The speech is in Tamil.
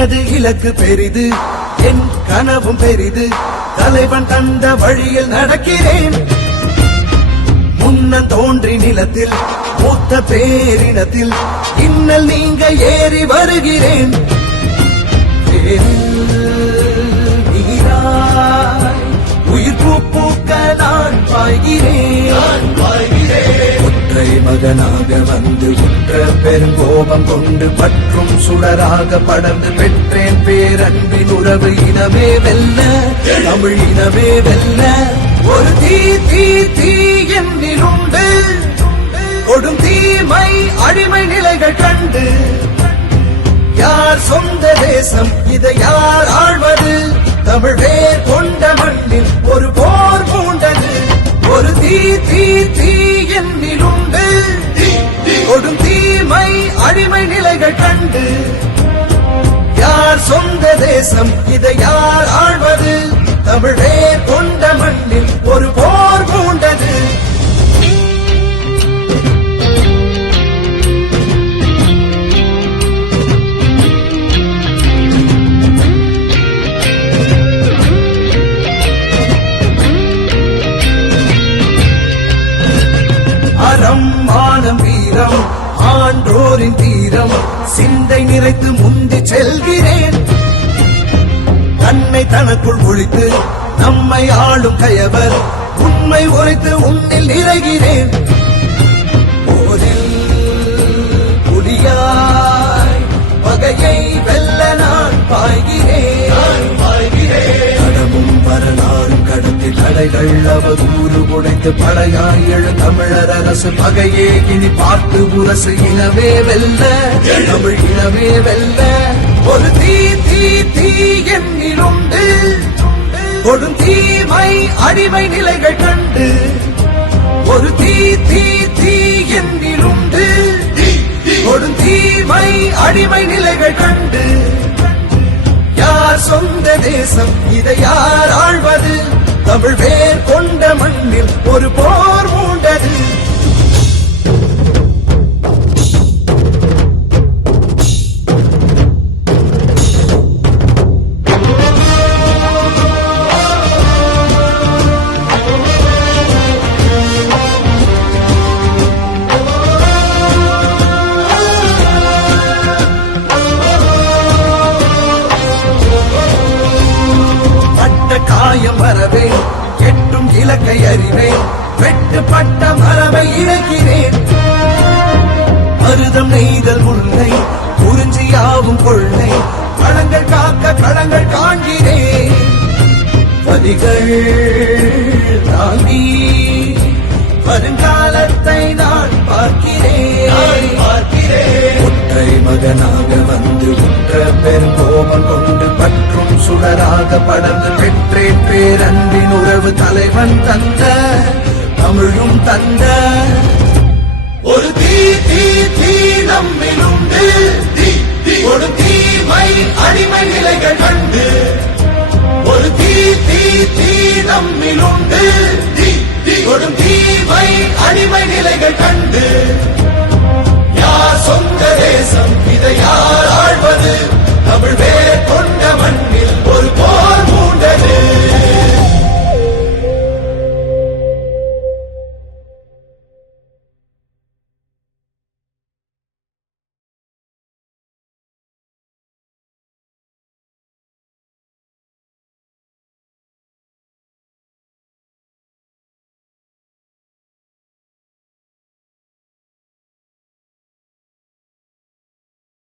எனது இலக்கு பெரிது, என் கனவும் பெரிது, தலைவன் தந்த வழியில் நடக்கிறேன். முன்னம் தோன்றி நிலத்தில் மூத்த பேரினத்தில் இன்னல் நீங்க ஏறி வருகிறேன். உயிர் பூக்க நான் பாய்கிறேன். ஒற்றை மகனாக வந்து உற்ற பெருங்கோபம் கொண்டு பற்றும் சுடராக படர்ந்து பெற்றேன் பேரன்பின் உறவு. இனமே வெல்ல, தமிழ் இனமே வெல்ல. ஒரு தீ தீ தீ என்னிலுண்டு, கொடும் தீமை அடிமை நிலைகள் கண்டு. யார் சொந்த தேசம், இதை யார் ஆழ்வது? தமிழ் வேர் கொண்ட மண்ணில் ஒரு போர் பூண்டது. ஒரு தீ தீ தீ என்னிலுண்டு, கொடும் தீமை அடிமை நிலைகள் கண்டு. யார் சொந்த தேசம், இதை யார் ஆழ்வது? தமிழ் வேர் கொண்ட மண்ணில் ஒரு போர் பூண்டது. மானம் வீரம் ஆன்றோரின் தீரம் சிந்தை நிறைத்து முந்தி செல்கிறேன். தன்னை தனக்குள் ஒழித்து நம்மை ஆளும் கயவர் உண்மை உரைத்து உன்னில் நிறைகிறேன். போரில் புலியாய் பகையை வெல்ல நான் பாய்கிறேன். கடமும் வரலாறும் கடத்தி தடைகள் அவதூறு உடைத்து படையாய் எழு தமிழர் அரசு பகையே இனி பார்த்து உரசு. இனவே வெல்ல, தமிழ் இனவே வெல்ல. ஒரு தீ தீ தீ என்னிலுண்டு, கொடும் தீமை அடிமை நிலைகள் கண்டு. ஒரு தீ தீ தீ என்னிலுண்டு, கொடும் தீமை அடிமை நிலைகள் கண்டு. யார் சொந்த தேசம், இதை யார் ஆழ்வது? தமிழ் வேர் கொண்ட மண்ணில் ஒரு போர் மூண்டது. காயம் வரவே எட்டும் இலக்கை அறிவேன். வெட்டுப்பட்ட மரபை இழக்கிறேன். மருதம் நெய்தல் முல்லை குறிஞ்சியாவும் கொள்ளை களங்கள் காக்க களங்கள் காண்கிறேன். பதிகள் தாங்கி வருங்காலத்தை நான் பார்க்கிறேன். ஒற்றை மகனாக வந்து உற்ற பெருங்கோபம் கொண்டு பற்றும் சுடராக படர்ந்து பெற்றேன் பேரன்பின் உறவு. தலைவன் தந்த தமிழும் தந்த ஒரு தீ தீ தீ நம்மிலுண்டு, ஒரு தீமை அடிமை நிலைகள் கண்டு. ஒரு தீ தீ தீ நம்மிலுண்டு, ஒரு தீமை அடிமை நிலைகள் கண்டு. யார் சொந்த தேசம்,